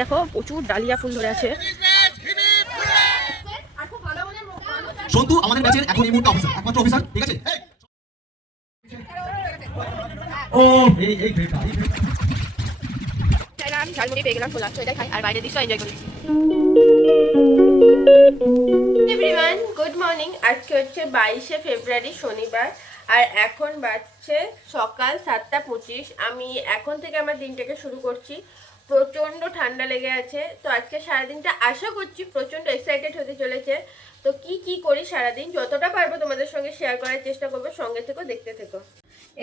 দেখো প্রচুর ডালিয়া ফুল ধরে আছে। সন্তু আমাদের ব্যাচের এখন এই মুহূর্তে অফিসার, একমাত্র অফিসার, ঠিক আছে? ও এই এই ফেটা এই ফেটা চাইলাম ঝালমুড়ি পেয়ে গেলাম, খোলা সেটাই খাই আর বাইরের দৃশ্য এনজয় করি। Everyone good morning. আজকে হচ্ছে 22শে ফেব্রুয়ারি শনিবার আর এখন বাজছে সকাল 7:25। আমি এখন থেকে আমার দিনটাকে শুরু করছি। প্রচণ্ড ঠান্ডা লেগে আছে, তো আজকে সারাদিনটা আশা করছি প্রচণ্ড এক্সাইটেড হতে চলেছে। তো কি করি সারাদিন যতটা পারবো তোমাদের সঙ্গে শেয়ার করার চেষ্টা করবো, সঙ্গে থেকো দেখতে থেকো।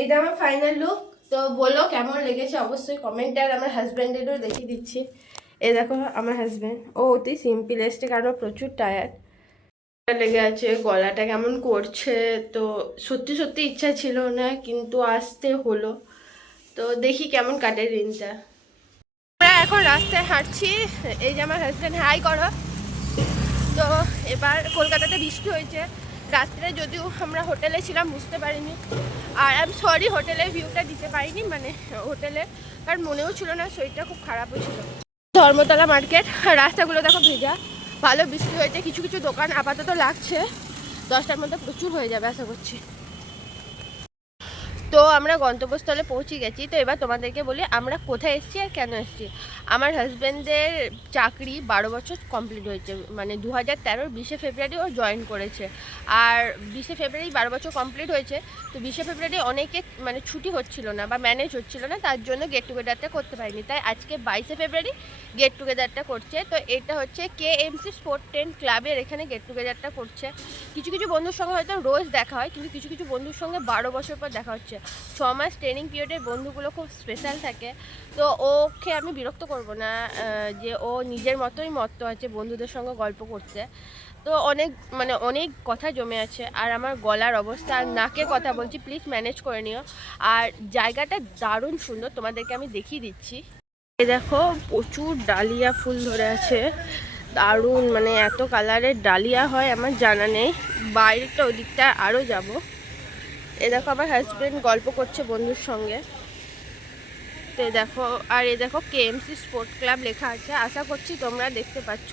এটা আমার ফাইনাল লুক, তো বলো কেমন লেগেছে অবশ্যই কমেন্টে। আর আমার হাজব্যান্ডেরও দেখিয়ে দিচ্ছি। এই দেখো আমার হাজব্যান্ড, ও অতি সিম্পল এসছে কারণ প্রচুর টায়ার্ড লেগে আছে, গলাটা কেমন করছে। তো সত্যি সত্যি ইচ্ছা ছিল না কিন্তু আসতে হলো। তো দেখি কেমন কাটে দিনটা। আমরা এখন রাস্তায় হাঁটছি। এই যে আমার হাজব্যান্ড, হাই করো। তো এবার কলকাতাতে বৃষ্টি হয়েছে রাত্রে, যদিও আমরা হোটেলে ছিলাম বুঝতে পারিনি। আর আমি সরি হোটেলের ভিউটা দিতে পারিনি, মানে হোটেলে কারণ মনেও ছিল না, শরীরটা খুব খারাপও ছিল। ধর্মতলা মার্কেট, রাস্তাগুলো দেখো ভেজা, ভালো বৃষ্টি হয়েছে। কিছু কিছু দোকান আপাতত লাগছে, 10টার মধ্যে প্রচুর হয়ে যাবে আশা করছি। তো আমরা গন্তব্যস্থলে পৌঁছে গেছি। তো এবার তোমাদেরকে বলি আমরা কোথায় এসেছি আর কেন এসেছি। আমার হাজব্যান্ডের চাকরি 12 বছর কমপ্লিট হয়েছে, মানে 2013 20শে ফেব্রুয়ারি ও জয়েন করেছে। আর 20শে ফেব্রুয়ারি 12 বছর কমপ্লিট হয়েছে। তো 20শে ফেব্রুয়ারি অনেকে মানে ছুটি হচ্ছিল না বা ম্যানেজ হচ্ছিল না, তার জন্য গেট টুগেদারটা করতে পারিনি। তাই আজকে 22শে ফেব্রুয়ারি গেট টুগেদারটা করছে। তো এটা হচ্ছে KMC স্পোর্ট 10 ক্লাবের এখানে গেট টুগেদারটা করছে। কিছু কিছু বন্ধুর সঙ্গে হয়তো রোজ দেখা হয়, কিন্তু কিছু কিছু বন্ধুর সঙ্গে 12 বছর পর দেখা হচ্ছে। 6 মাস ট্রেনিং পিরিয়ডের বন্ধুগুলো খুব স্পেশাল থাকে। তো ওকে আমি বিরক্ত করব না, যে ও নিজের মতোই মত্ত আছে বন্ধুদের সঙ্গে গল্প করতে। তো অনেক কথা জমে আছে আর আমার গলার অবস্থা আর নাকে কথা বলছি, প্লিজ ম্যানেজ করে নিও। আর জায়গাটা দারুণ সুন্দর, তোমাদেরকে আমি দেখিয়ে দিচ্ছি। এই দেখো প্রচুর ডালিয়া ফুল ধরে আছে, দারুণ, মানে এত কালারের ডালিয়া হয় আমার জানা নেই। বাইরেটা ওদিকটা আরও যাব। এ দেখো আমার হাজব্যান্ড গল্প করছে বন্ধুর সঙ্গে। তো দেখো, আর এ দেখো KMC স্পোর্ট ক্লাব লেখা আছে, আশা করছি তোমরা দেখতে পাচ্ছ।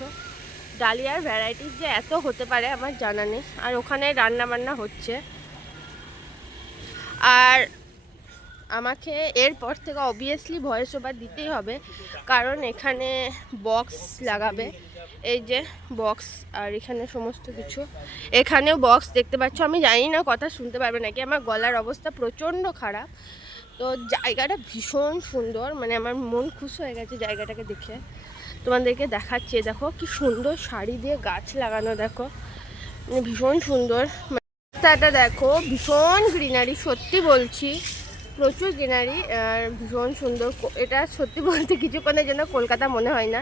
ডালিয়ার ভ্যারাইটিস যে এত হতে পারে আমার জানা নেই। আর ওখানে রান্না বান্না হচ্ছে। আর আমাকে এরপর থেকে অবভিয়াসলি ভয়েস ওভার দিতেই হবে, কারণ এখানে বক্স লাগাবে, এই যে বক্স, আর এখানে সমস্ত কিছু, এখানেও বক্স দেখতে পাচ্ছ। আমি জানি না কথা শুনতে পারবে নাকি, আমার গলার অবস্থা প্রচণ্ড খারাপ। তো জায়গাটা ভীষণ সুন্দর, মানে আমার মন খুশ হয়ে গেছে জায়গাটাকে দেখে। তোমাদেরকে দেখাচ্ছি, দেখো কি সুন্দর শাড়ি দিয়ে গাছ লাগানো, দেখো মানে ভীষণ সুন্দর। রাস্তাটা দেখো ভীষণ গ্রিনারি, সত্যি বলছি প্রচুর গ্রিনারি আর ভীষণ সুন্দর। এটা সত্যি বলতে কিছুক্ষণের জন্য কলকাতা মনে হয় না,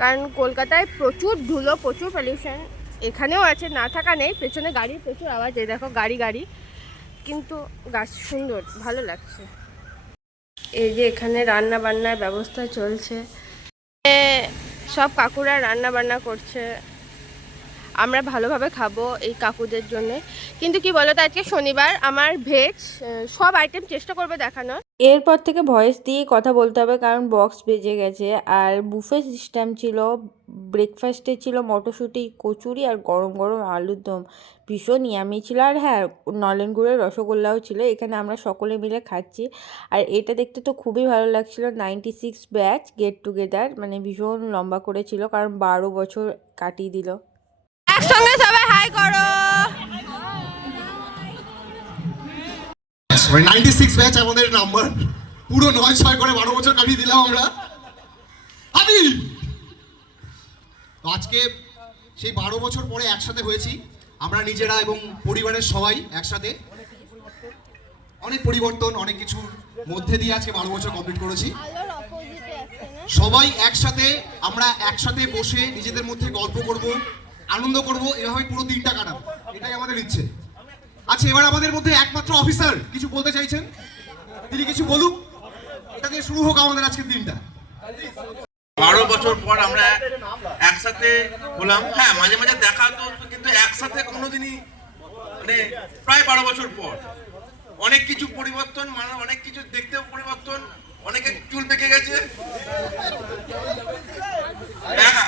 কারণ কলকাতায় প্রচুর ধুলো, প্রচুর পলিউশন। এখানেও আছে, না থাকা নেই, পেছনে গাড়ির প্রচুর আওয়াজ, এই দেখো গাড়ি, কিন্তু গাছ সুন্দর, ভালো লাগছে। এই যে এখানে রান্না বান্নার ব্যবস্থা চলছে, সব কাকুরা রান্না বান্না করছে। আমরা ভালোভাবে খাবো এই কাকুদের জন্য। কিন্তু কি বলো তো, আজকে শনিবার, আমার ভেজ সব আইটেম চেষ্টা করবে দেখানোর। এরপর থেকে ভয়েস দিয়ে কথা বলতে হবে কারণ বক্স বেজে গেছে। আর বুফে সিস্টেম ছিল, ব্রেকফাস্টে ছিল মটরশুঁটি, কচুরি আর গরম গরম আলুর দম, ভীষণ ইয়ামি ছিল। আর হ্যাঁ, নলেন গুড়ের রসগোল্লাও ছিল। এখানে আমরা সকলে মিলে খাচ্ছি। আর এটা দেখতে তো খুবই ভালো লাগছিল। 96 ব্যাচ গেট টুগেদার, মানে ভীষণ লম্বা করেছিল কারণ 12 বছর কাটিয়ে দিল। একসঙ্গে সবাই হাই করো। 96 ব্যাচ আমাদের নাম্বার, পুরো 9-6 করে 12 বছর কাটিয়ে দিলাম আমরা। আজকে সেই 12 বছর পরে একসাথে হয়েছি আমরা নিজেরা এবং পরিবারের সবাই একসাথে। অনেক পরিবর্তন, অনেক কিছুর মধ্যে দিয়ে আজকে 12 বছর কমপ্লিট করেছি। সবাই একসাথে, আমরা একসাথে বসে নিজেদের মধ্যে গল্প করব, আনন্দ করব, এভাবে পুরো দিনটা কাটাবো, এটাই আমাদের ইচ্ছে। আচ্ছা, এবার আমাদের মধ্যে একমাত্র অফিসার কিছু বলতে চাইছেন, তিনি কিছু বলুক। এটা দিয়ে শুরু হোক আমাদের আজকের দিনটা। 12 বছর পর আমরা একসাথে হলাম। হ্যাঁ, মাঝে মাঝে দেখা তো, কিন্তু একসাথে কোনোদিনই, মানে প্রায় 12 বছর পর অনেক কিছু পরিবর্তন, মানে অনেক কিছু দেখতেও পরিবর্তন, অনেকের চুল পেকে গেছে,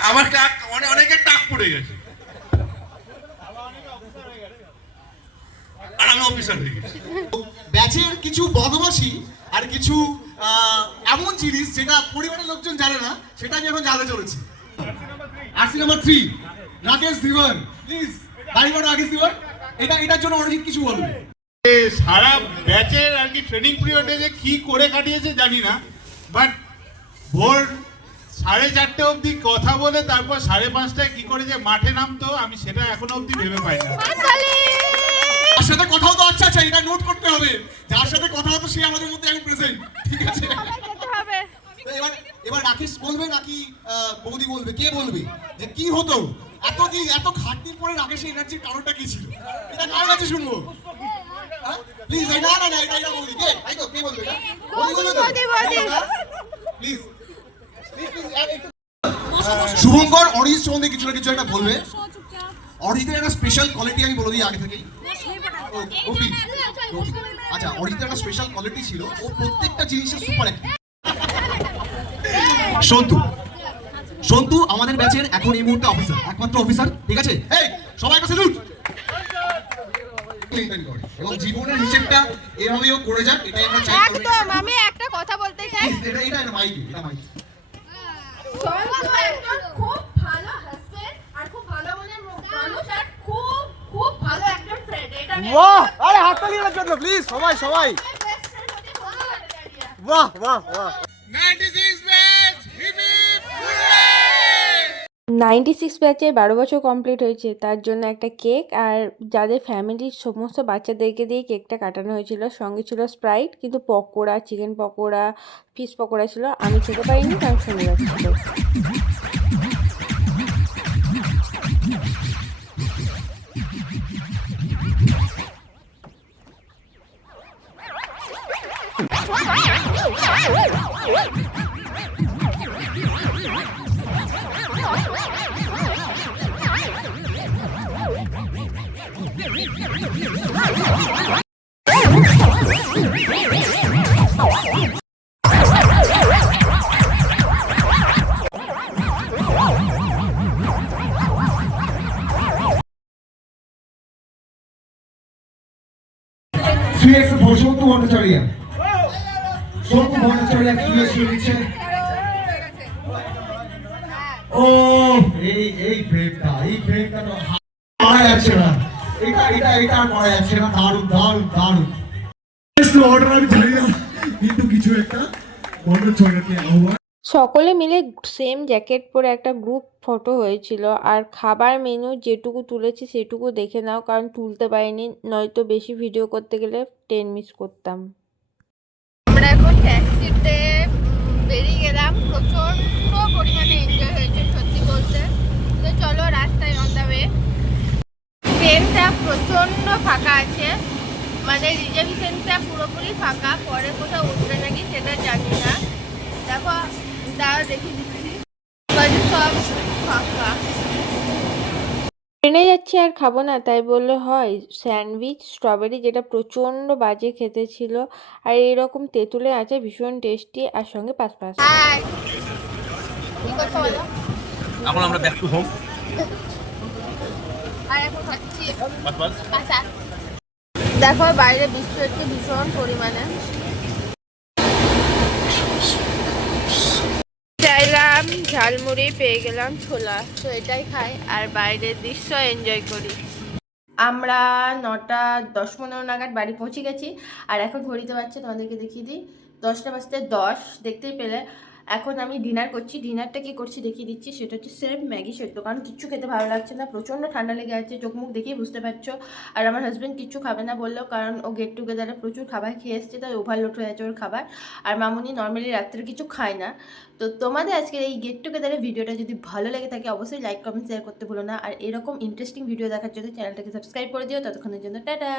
আমার টাক অনেকের টাক পড়ে গেছে, আর আমি অফিসার হয়ে গেছি। ব্যাচের কিছু বদমাশি আর কিছু এমন জিনিস যেটা পরিবারের লোকজন জানে না, সেটা আমি এখন জানতে চলেছি। RC number 3 Rakesh Diwan, please দাঁড়িয়ে রাকেশ দিওয়ান, এটার জন্য অনেক কিছু বলবে। সারা ব্যাচের আর কি ট্রেনিং পিরিয়ডে যে কি করে কাটিয়েছে জানি না, বাট ভোর 4:30 অবধি কথা বলে তারপর 5:30টায় কি করে যে মাঠে নামতো আমি সেটা এখনো অবধি ভেবে পাই না। যার সাথে কথা হতো, আচ্ছা আচ্ছা এটা নোট করতে হবে, যার সাথে কথা হতো সে আমাদের মধ্যে এখন প্রেজেন্ট, ঠিক আছে? তো এবার রাকেশ বলবে নাকি বৌদি বলবে, কে বলবে যে কি হতো এতদিন এত খাটনির পরে রাকেশের এনার্জির কারণটা কি ছিল? এটা কার কাছে শুনবো? প্লিজ না না না এটা বৌদি, কে বলবে? প্লিজ শুভঙ্কর অরিজিৎ সম্বন্ধে কিছু না কিছু একটা বলবে। অরিজিতের একটা স্পেশাল কোয়ালিটি আমি বলে দিই আগে থেকেই। আচ্ছা, অরিজিতের একটা স্পেশাল কোয়ালিটি ছিল, ও প্রত্যেকটা জিনিসের সুপার অ্যাক্টিভ। সন্তু আমাদের ব্যাচের এখন এই মুহূর্তে অফিসার, একমাত্র অফিসার, ঠিক আছে? এই সবাই কাছে লুট মেইনটেইন করে এবং জীবনের হিসেবটা এভাবেও করে যাক, এটাই আমরা চাই। একদম। আমি একটা কথা বলতে চাই, এটা মাইক, এটা মাইক। খুব ভালো হাজবেন্ড আর খুব ভালো মনের মানুষ আর খুব খুব ভালো একজন ফ্রেন্ড। এটা বাহ, আরে হাততালি এর জন্য প্লিজ সবাই সবাই। বাহ বাহ বাহ। 96 ব্যাচ হিপ হিপ হুররে! 96 ব্যাচে 12 বছর কমপ্লিট হয়েছে, তার জন্য একটা কেক আর যাদের ফ্যামিলির সমস্ত বাচ্চাদেরকে দিয়ে কেকটা কাটানো হয়েছিল। সঙ্গে ছিল স্প্রাইট, কিন্তু পকোড়া, চিকেন পকোড়া, ফিশ পকোড়া ছিল। আমি খেতে পারিনি কারণ শনিবার ছিল। শ্রীএক্স সন্তু ভট্টাচার্য, সন্তু ভট্টাচার্য শ্রীএক্স লিখছেন। ও এই ফ্রেমটা তো মারা যাচ্ছে না, এটা মারা যাচ্ছে না। দারুণ দারুণ দারুণ অর্ডার আমি জানি না, কিন্তু কিছু একটা বন্ধ ছড়াতে আহ্বান। সকলে মিলে সেম জ্যাকেট পরে একটা গ্রুপ ফটো হয়েছিল। আর খাবার মেনু যেটুকু তুলেছি সেটুকু দেখে নাও, কারণ তুলতে পারিনি, নয়তো বেশি ভিডিও করতে গেলে 10 মিস করতাম। আমরা এখন ট্যাক্সিতে বেরিয়ে গেলাম। প্রচন্ড পরিমাণে এনজয় হয়েছে সত্যি বলতে। তো চলো রাস্তায় অন দ্য ওয়ে। ট্রেনটা প্রচন্ড ফাঁকা আছে, মানে রিজার্ভেশনটা পুরোপুরি ফাঁকা। পরে কোথাও উঠবে নাকি সেটা জানি না। দেখো দাঁড়া দেখি দিচ্ছি, সব ফাঁকা। ট্রেনে যাচ্ছি আর খাবো না তাই বললে হয়? স্যান্ডউইচ স্ট্রবেরি, যেটা প্রচণ্ড বাজে খেতে ছিল, আর এরকম তেঁতুলে আছে ভীষণ টেস্টি, আর সঙ্গে পাঁচপাশ। হাই, কি করছো বলো? এখন আমরা ব্যাক টু হোম। আর এখন খাচ্ছি পাঁচা। দেখো বাইরে বৃষ্টি হচ্ছে ভীষণ পরিমাণে। চাইলাম ঝালমুড়ি, পেয়ে গেলাম ছোলা, তো এটাই খাই আর বাইরের দৃশ্য এনজয় করি। আমরা 9:10-15 নাগাদ বাড়ি পৌঁছে গেছি। আর এখন ঘড়িতে বাজছে, তোমাদেরকে দেখিয়ে দিই, 10:10 দেখতেই পেলে। এখন আমি ডিনার করছি। ডিনারটা কি করছি দেখিয়ে দিচ্ছি। সেটা হচ্ছে সেম ম্যাগি সেদ্ধ, কারণ কিচ্ছু খেতে ভালো লাগছে না, প্রচণ্ড ঠান্ডা লেগে আছে, চোখ মুখ দেখেই বুঝতে পারছো। আর আমার হাজব্যান্ড কিচ্ছু খাবে না বললো, কারণ ও গেট টুগেদারে প্রচুর খাবার খেয়ে এসছে, তাই ওভারলোড হয়ে আছে ওর খাবার। আর মামুনি নর্মালি রাত্রে কিছু খায় না। তো তোমাদের আজকের এই গেট টুগেদারের ভিডিওটা যদি ভালো লেগে থাকে অবশ্যই লাইক কমেন্ট শেয়ার করতে ভুলো না। আর এরকম ইন্টারেস্টিং ভিডিও দেখার জন্য চ্যানেলটাকে সাবস্ক্রাইব করে দিও। ততক্ষণের জন্য টাটা।